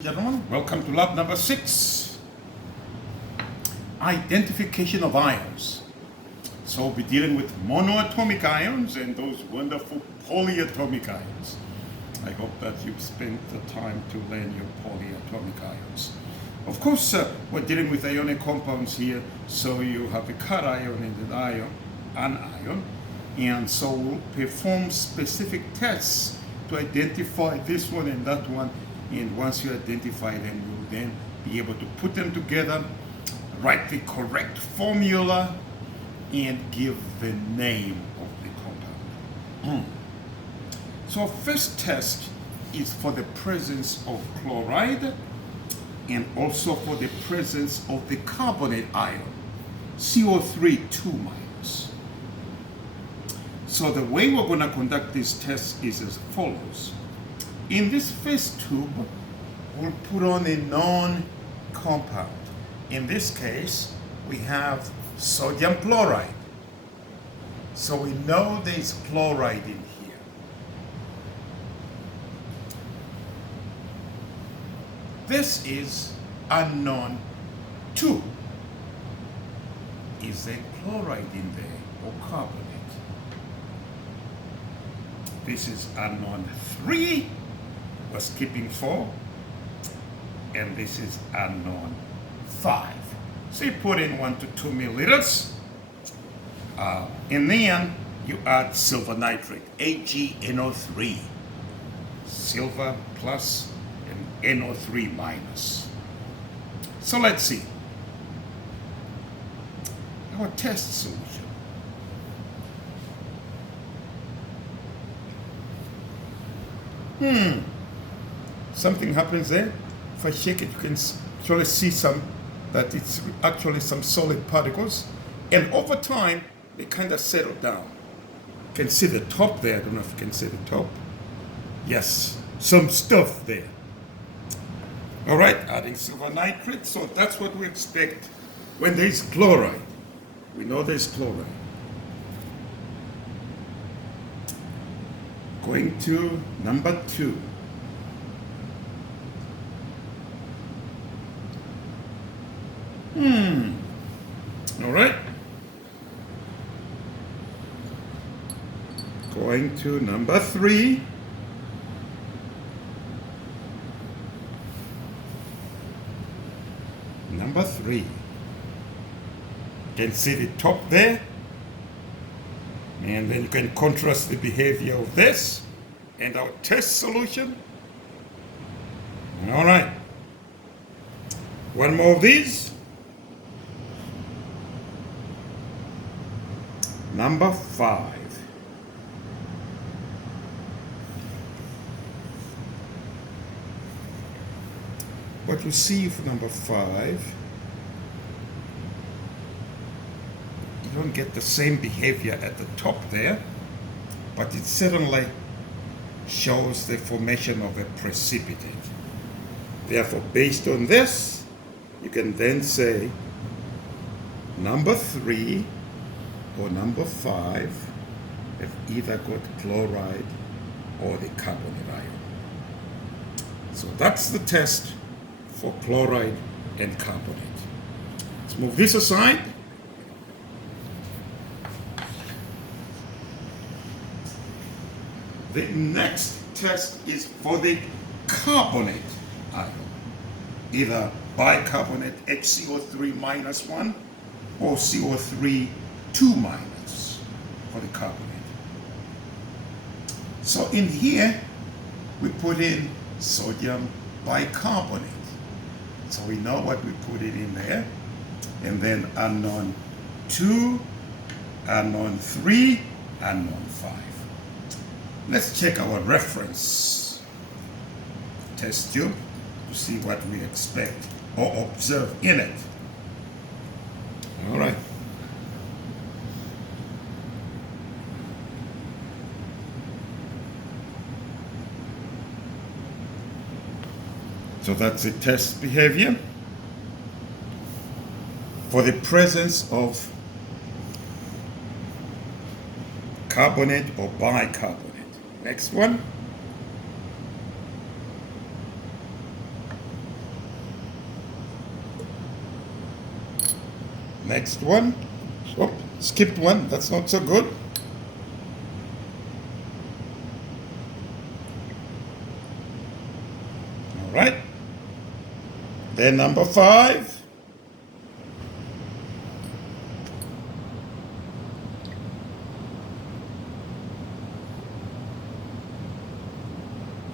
Gentlemen, welcome to lab number 6, identification of ions. So we'll be dealing with monoatomic ions and those wonderful polyatomic ions. I hope that you've spent the time to learn your polyatomic ions. Of course, we're dealing with ionic compounds here, so you have a cation and an ion, and so we'll perform specific tests to identify this one and that one. And once you identify them, you'll then be able to put them together, write the correct formula, and give the name of the compound. So our first test is for the presence of chloride and also for the presence of the carbonate ion, CO3 2-. So the way we're going to conduct this test is as follows. In this first tube, we'll put on a known compound. In this case, we have sodium chloride. So we know there's chloride in here. This is unknown 2. Is there chloride in there or carbonate? This is unknown 3. We're skipping 4, and this is unknown 5. So you put in 1 to 2 milliliters, and then you add silver nitrate, AgNO3, silver plus and NO3 minus. So let's see our test solution. Something happens there. If I shake it, you can actually see that it's actually some solid particles. And over time, they kind of settle down. You can see the top there. I don't know if you can see the top. Yes, some stuff there. All right, adding silver nitrate. So that's what we expect when there's chloride. We know there's chloride. Going to number 2. All right. Going to number 3. Number 3. You can see the top there. And then you can contrast the behavior of this and our test solution. All right. One more of these. Number 5. What you see for number 5, you don't get the same behavior at the top there, but it certainly shows the formation of a precipitate. Therefore, based on this, you can then say number 3 or number 5 have either got chloride or the carbonate ion. So that's the test for chloride and carbonate. Let's move this aside. The next test is for the carbonate ion, either bicarbonate HCO3 minus 1 or CO3 2 minus for the carbonate. So in here, we put in sodium bicarbonate. So we know what we put it in there. And then unknown 2, unknown 3, unknown 5. Let's check our reference test tube to see what we expect or observe in it. All right. So that's the test behavior for the presence of carbonate or bicarbonate. Next one. Next one. Oh, skipped one. That's not so good. All right. Then number 5.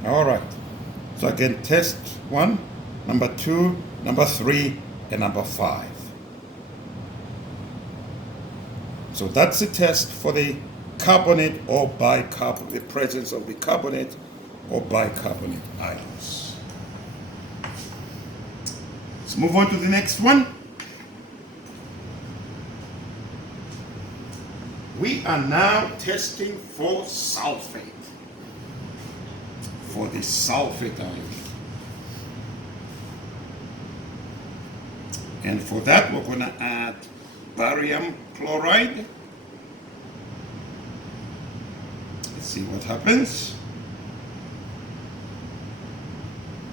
All right. So again, test 1, number 2, number 3, and number 5. So that's the test for the carbonate or bicarbonate, the presence of the carbonate or bicarbonate ions. Let's move on to the next one. We are now testing for sulfate, for the sulphate ion. And for that, we're going to add barium chloride. Let's see what happens.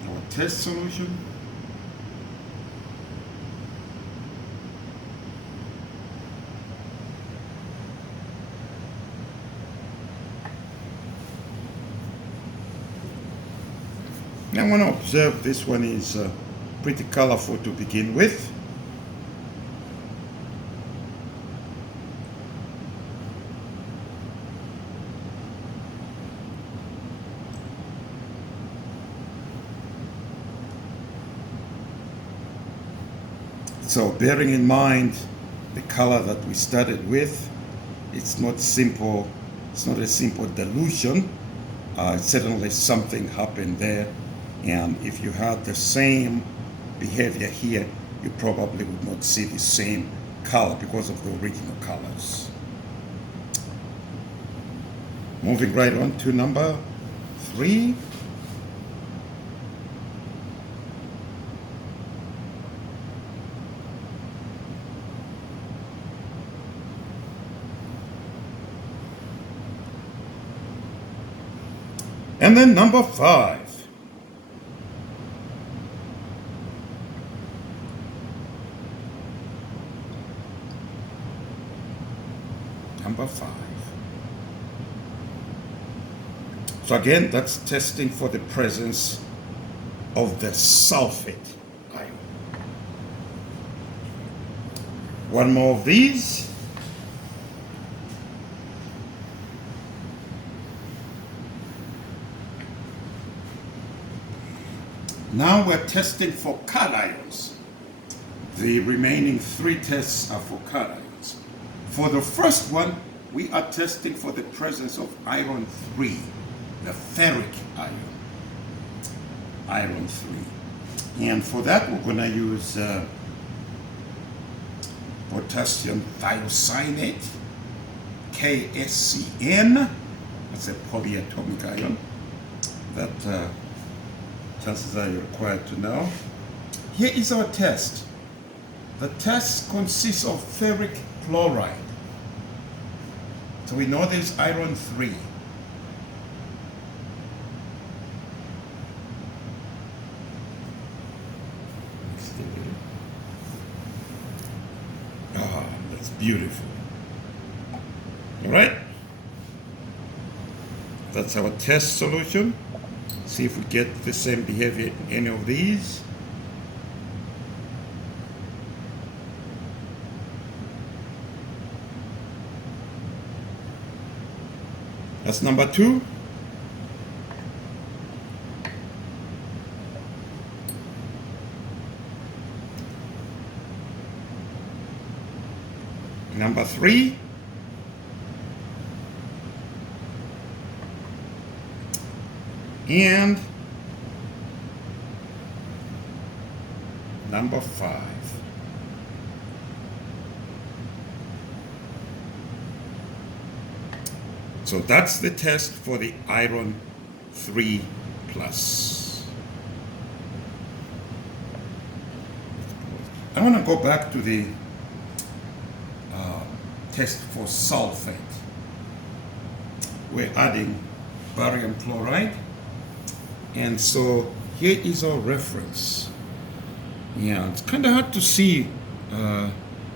Our test solution. I want to observe this one is pretty colorful to begin with. So bearing in mind the color that we started with, it's not simple, it's not a simple dilution. Certainly something happened there, and if you had the same behavior here, you probably would not see the same color because of the original colors. Moving right on to number 3. And then number 5. Number 5. So again, that's testing for the presence of the sulphate ion. One more of these. Now we're testing for cations. The remaining 3 tests are for cations. For the first one, we are testing for the presence of iron 3, the ferric ion, iron 3. And for that, we're going to use potassium thiocyanate, KSCN. That's a polyatomic ion that chances are you're required to know. Here is our test. The test consists of ferric chloride. So we know there's iron 3. Ah, that's beautiful. All right. That's our test solution. See if we get the same behavior in any of these. That's number 2. Number 3. And number 5. So that's the test for the iron 3 plus. I want to go back to the test for sulfate. We're adding barium chloride. And so here is our reference. Yeah, it's kind of hard to see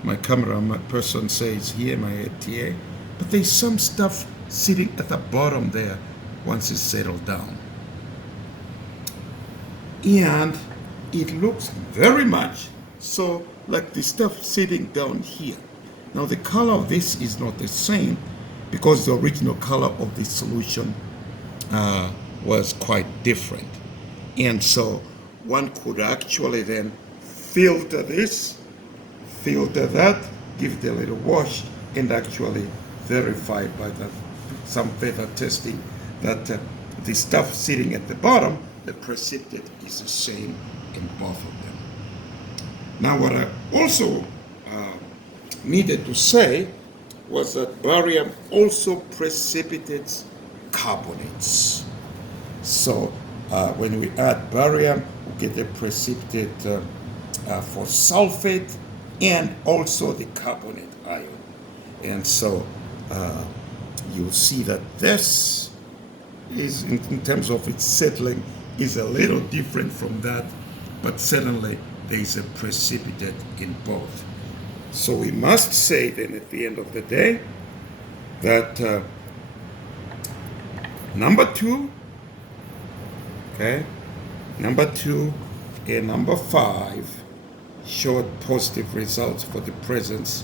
my camera person says here, my TA, but there's some stuff sitting at the bottom there once it's settled down. And it looks very much so like the stuff sitting down here. Now the color of this is not the same because the original color of the solution was quite different. And so one could actually then filter this, filter that, give it a little wash, and actually verify by some further testing that the stuff sitting at the bottom, the precipitate is the same in both of them. Now what I also needed to say was that barium also precipitates carbonates. So when we add barium, we get a precipitate for sulfate and also the carbonate ion. And so you'll see that this is, in terms of its settling, is a little different from that, but certainly there is a precipitate in both. So we must say then at the end of the day that number 2 and number 5 showed positive results for the presence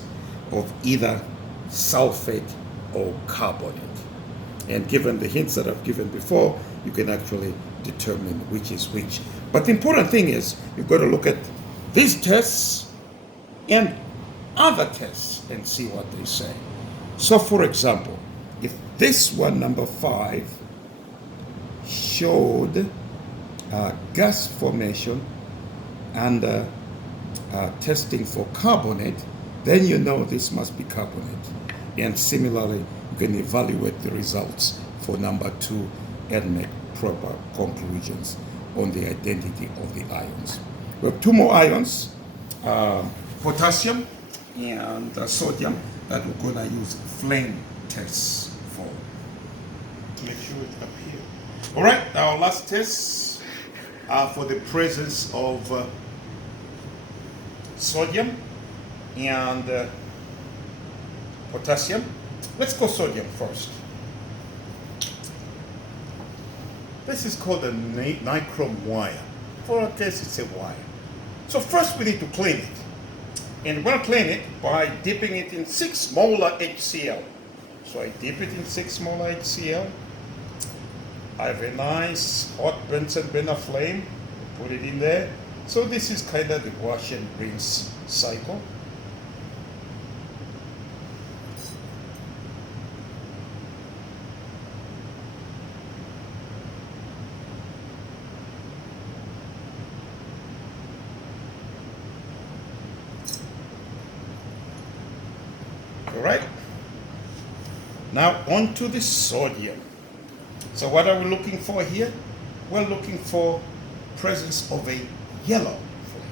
of either sulfate or carbonate. And given the hints that I've given before, you can actually determine which is which. But the important thing is you've got to look at these tests and other tests and see what they say. So for example, if this one, number 5, showed gas formation and testing for carbonate, then you know this must be carbonate. And similarly, you can evaluate the results for number 2 and make proper conclusions on the identity of the ions. We have 2 more ions, potassium and sodium, that we're going to use flame tests for. Make sure it's up here. All right, our last tests are for the presence of sodium and potassium. Let's go sodium first. This is called a nichrome wire. For our test, it's a wire. So first we need to clean it. And we're going to clean it by dipping it in 6 molar HCl. So I dip it in 6 molar HCl. I have a nice hot Bunsen burner flame. Put it in there. So this is kind of the wash and rinse cycle. All right. Now on to the sodium. So what are we looking for here? We're looking for presence of a yellow flame.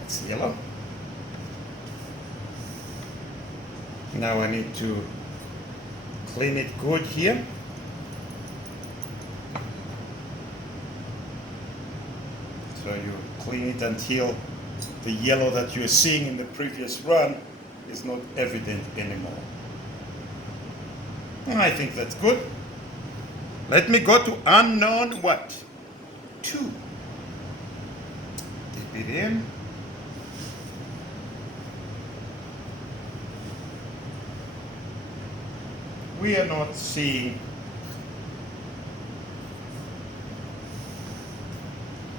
That's yellow. Now I need to clean it good here. So you clean it until the yellow that you're seeing in the previous run is not evident anymore. And I think that's good. Let me go to unknown what? 2. Dip it in. We are not seeing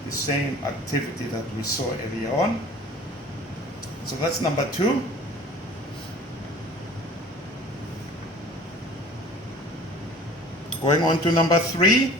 the same activity that we saw earlier on. So that's number 2. Going on to number 3.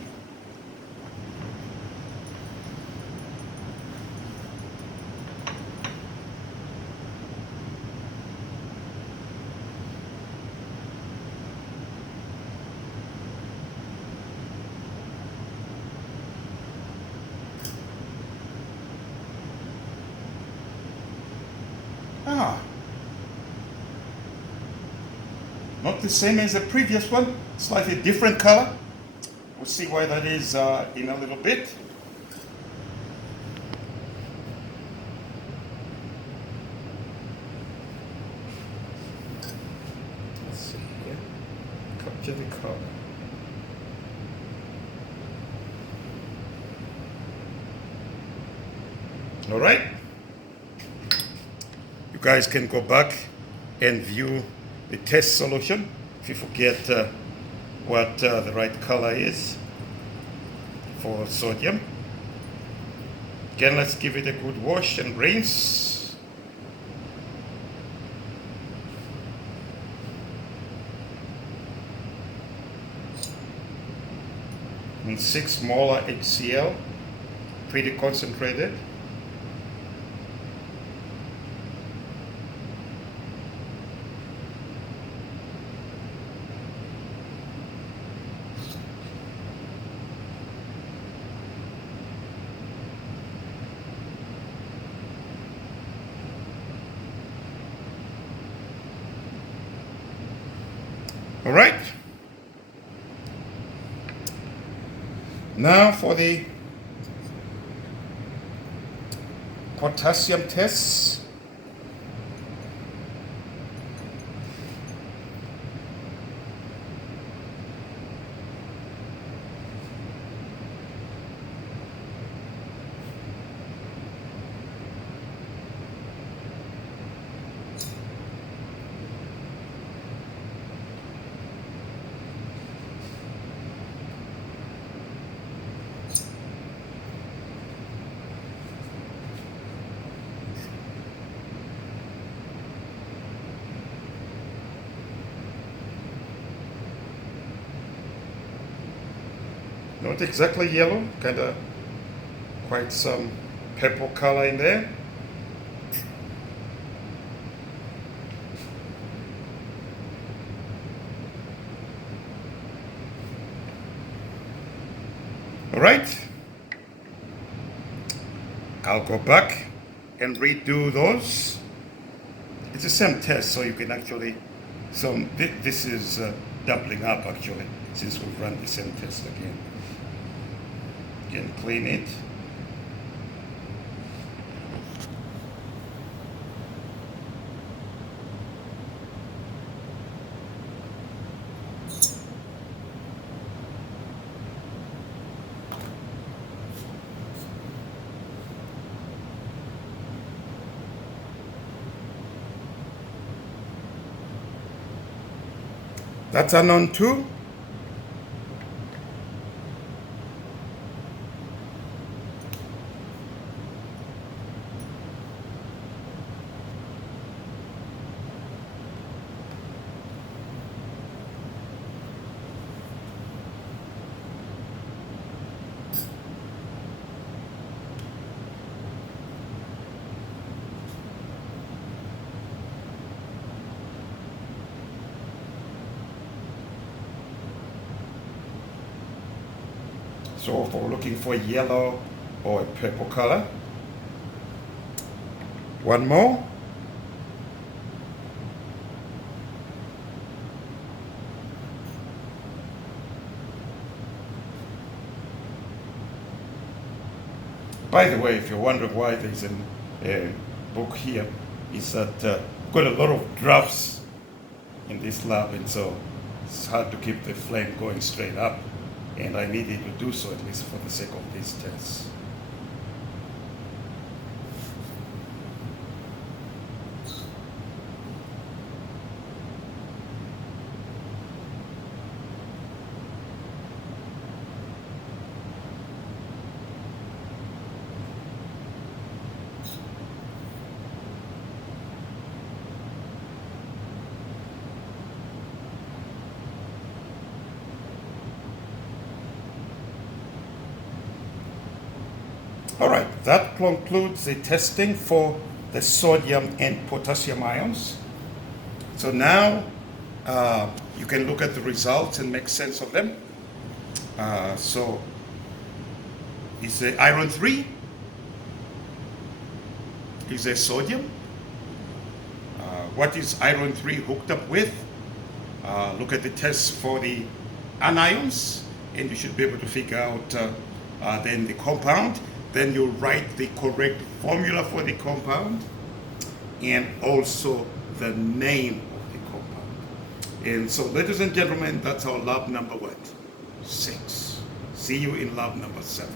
Not the same as the previous one, slightly different color. We'll see why that is in a little bit. Let's see here. Capture the color. All right. You guys can go back and view the test solution if you forget what the right color is for sodium. Again, let's give it a good wash and rinse. And 6 molar HCl, pretty concentrated. All right. Now for the potassium tests. Not exactly yellow, kind of quite some purple color in there. All right, I'll go back and redo those. It's the same test, so you can actually, this is doubling up actually, since we've run the same test again. Again, clean it. That's unknown too. So if we're looking for yellow or a purple color, one more. By the way, if you're wondering why there's a book here, is that we've got a lot of drafts in this lab, and so it's hard to keep the flame going straight up. And I needed to do so, at least for the sake of these tests. All right, that concludes the testing for the sodium and potassium ions. So now you can look at the results and make sense of them. So is the iron 3? Is there sodium? What is iron 3 hooked up with? Look at the tests for the anions. and you should be able to figure out then the compound. Then you write the correct formula for the compound and also the name of the compound. And so, ladies and gentlemen, that's our lab number what? 6. See you in lab number 7.